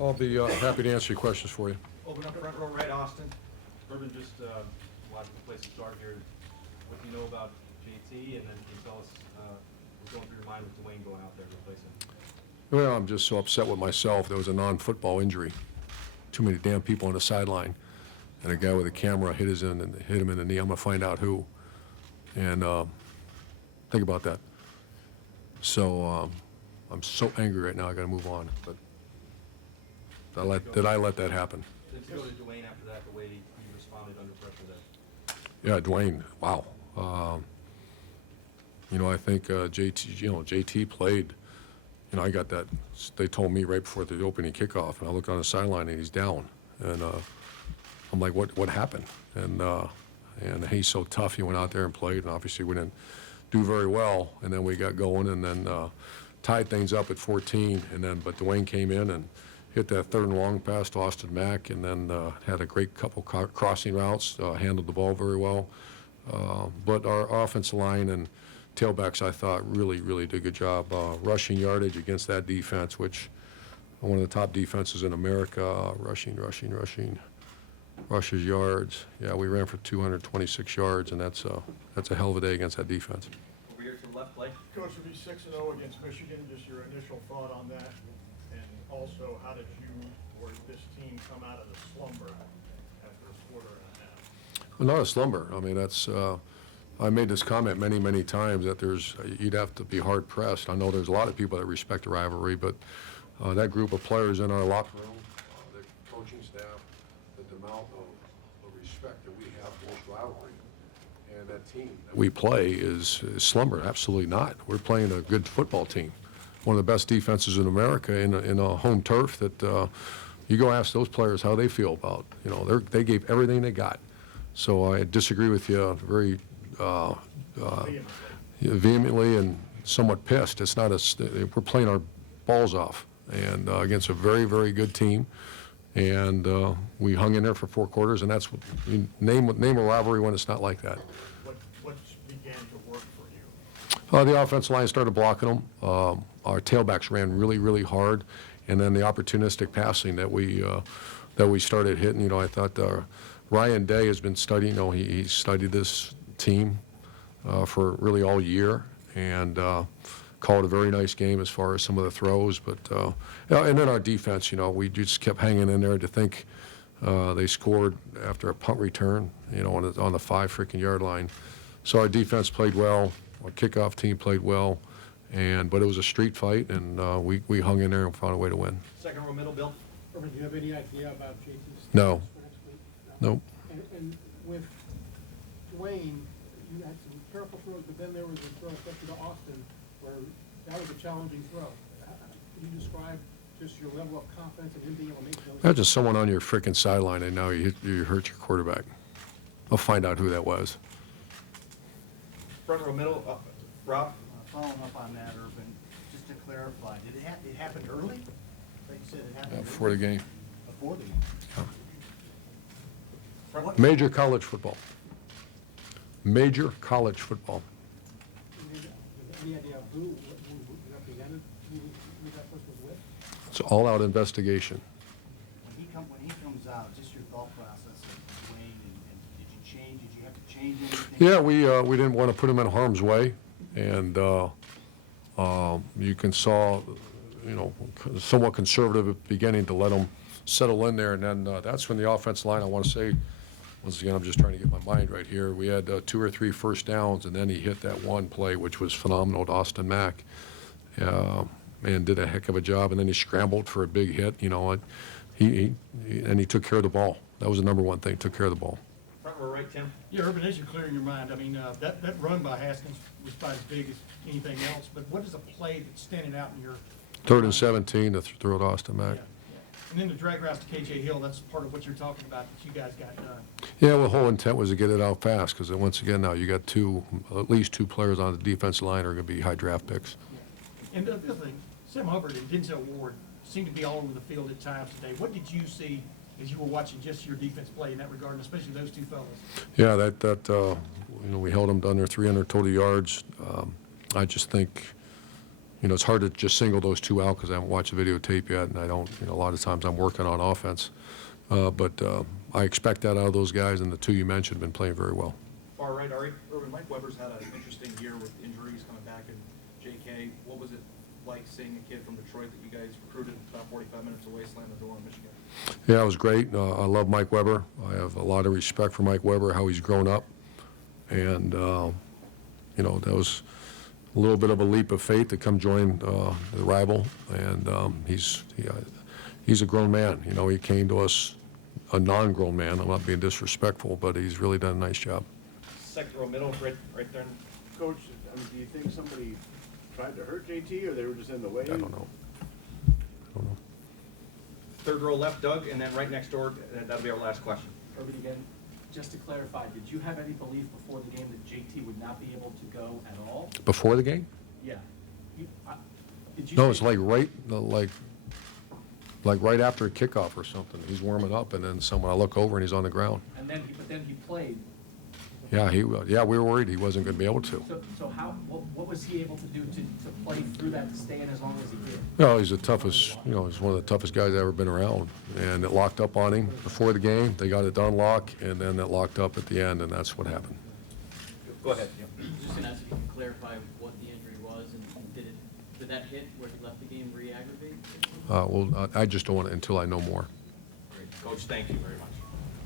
I'll be happy to answer your questions for you. Open up front row right, Austin. Urban, just logical place to start here. What do you know about JT, and then can you tell us what's going through your mind with Dwayne going out there to replace him? Well, I'm just so upset with myself. There was a non-football injury. Too many damn people on the sideline, and a guy with a camera hit him in the knee. I'm gonna find out who, and think about that. So I'm so angry right now. I got to move on. But did I let that happen? Then to go to Dwayne after that, the way he responded under pressure there. Yeah, Dwayne. Wow. I think JT played. I got that. They told me right before the opening kickoff, and I looked on the sideline and he's down, and I'm like, what happened? And he's so tough. He went out there and played, and obviously we didn't do very well. And then we got going, and then tied things up at 14. But Dwayne came in and hit that third and long pass to Austin Mack, and then had a great couple crossing routes. Handled the ball very well. But our offensive line and tailbacks, I thought, really did a good job rushing yardage against that defense, which one of the top defenses in America. Rushing, rushes yards. Yeah, we ran for 226 yards, and that's a hell of a day against that defense. Over here to the left, Blake. Coach, will be 6-0 against Michigan. Just your initial thought on that, and also how did you or this team come out of the slumber after a quarter and a half? Well, not a slumber. I mean, that's. I made this comment many times that you'd have to be hard pressed. I know there's a lot of people that respect the rivalry, but that group of players in our locker room, the coaching staff, the amount of respect that we have for this rivalry, and that team that we play is slumber. Absolutely not. We're playing a good football team, one of the best defenses in America in a home turf. That you go ask those players how they feel about. They gave everything they got. So I disagree with you very. Vehemently and somewhat pissed. It's not we're playing our balls off, and against a very good team, and we hung in there for 4 quarters, and that's what you name a rivalry when it's not like that. What began to work for you? The offensive line started blocking them. Our tailbacks ran really hard, and then the opportunistic passing that we started hitting. I thought Ryan Day has been studying. He studied this team for really all year, and called a very nice game as far as some of the throws. But and then our defense, we just kept hanging in there. To think they scored after a punt return, on the 5 freaking yard line. So our defense played well. Our kickoff team played well, but it was a street fight, and we hung in there and found a way to win. Second row middle, Bill. Urban, do you have any idea about JT's No. for next week? Nope. And with Dwayne, you had some careful throws, but then there was a throw, especially to Austin, where that was a challenging throw. Can you describe just your level of confidence in him being able to make those? That's just someone on your freaking sideline, and now you hurt your quarterback. I'll find out who that was. Front row middle, Rob. Following up on that, Urban, just to clarify, did it happen early? Like you said, it happened Before the game. before the game. Major college football. Major college football. Any idea who represented, who that person was with? It's all-out investigation. When he comes out, just your thought process of Dwayne, and did you have to change anything? Yeah, we didn't want to put him in harm's way, and you can saw, somewhat conservative at the beginning to let him settle in there, and then that's when the offensive line, I want to say, once again, I'm just trying to get my mind right here. We had 2 or 3 first downs, and then he hit that one play, which was phenomenal to Austin Mack, and did a heck of a job. And then he scrambled for a big hit. He took care of the ball. That was the number one thing. Took care of the ball. Front row right, Tim. Yeah, Urban, as you're clearing your mind, I mean, that run by Haskins was about as big as anything else, but what is a play that's standing out in your... 3rd and 17 to throw to Austin Mack. Yeah. And then the drag route to KJ Hill, that's part of what you're talking about that you guys got done. Yeah, well, the whole intent was to get it out fast, because once again now you got at least two players on the defensive line are going to be high draft picks. Yeah. And the other thing, Sam Hubbard and Denzel Ward seemed to be all over the field at times today. What did you see as you were watching just your defense play in that regard, and especially those two fellas? Yeah, we held them under 300 total yards. I just think, you know, it's hard to just single those two out because I haven't watched the videotape yet, and I don't, you know, a lot of times I'm working on offense. But I expect that out of those guys, and the two you mentioned have been playing very well. Far right, Ari, Urban, Mike Weber's had an interesting year with injuries coming back, and JK, what was it like seeing a kid from Detroit that you guys recruited about 45 minutes away slam the door in Michigan? Yeah, it was great. I love Mike Weber. I have a lot of respect for Mike Weber, how he's grown up. And, you know, that was a little bit of a leap of faith to come join the rival. And he's a grown man. You know, he came to us a non-grown man. I'm not being disrespectful, but he's really done a nice job. Second row middle, right there. Coach, I mean, do you think somebody tried to hurt JT, or they were just in the way? I don't know. Third row left, Doug, and then right next door, that'll be our last question. Urban, again, just to clarify, did you have any belief before the game that JT would not be able to go at all? Before the game? Yeah. Did you No, say- it's like right after a kickoff or something. He's warming up, and then I look over and he's on the ground. And then, but then he played. Yeah, we were worried he wasn't going to be able to. So how, what was he able to do to play through that, to stay in as long as he did? No, he's the toughest, you know, he's one of the toughest guys I've ever been around. And it locked up on him before the game. They got it to unlock, and then it locked up at the end, and that's what happened. Go ahead, Jim. Just gonna ask if you can clarify what the injury was, and did that hit where he left the game re-aggravate? Well, I just don't want it until I know more. Great. Coach, thank you very much.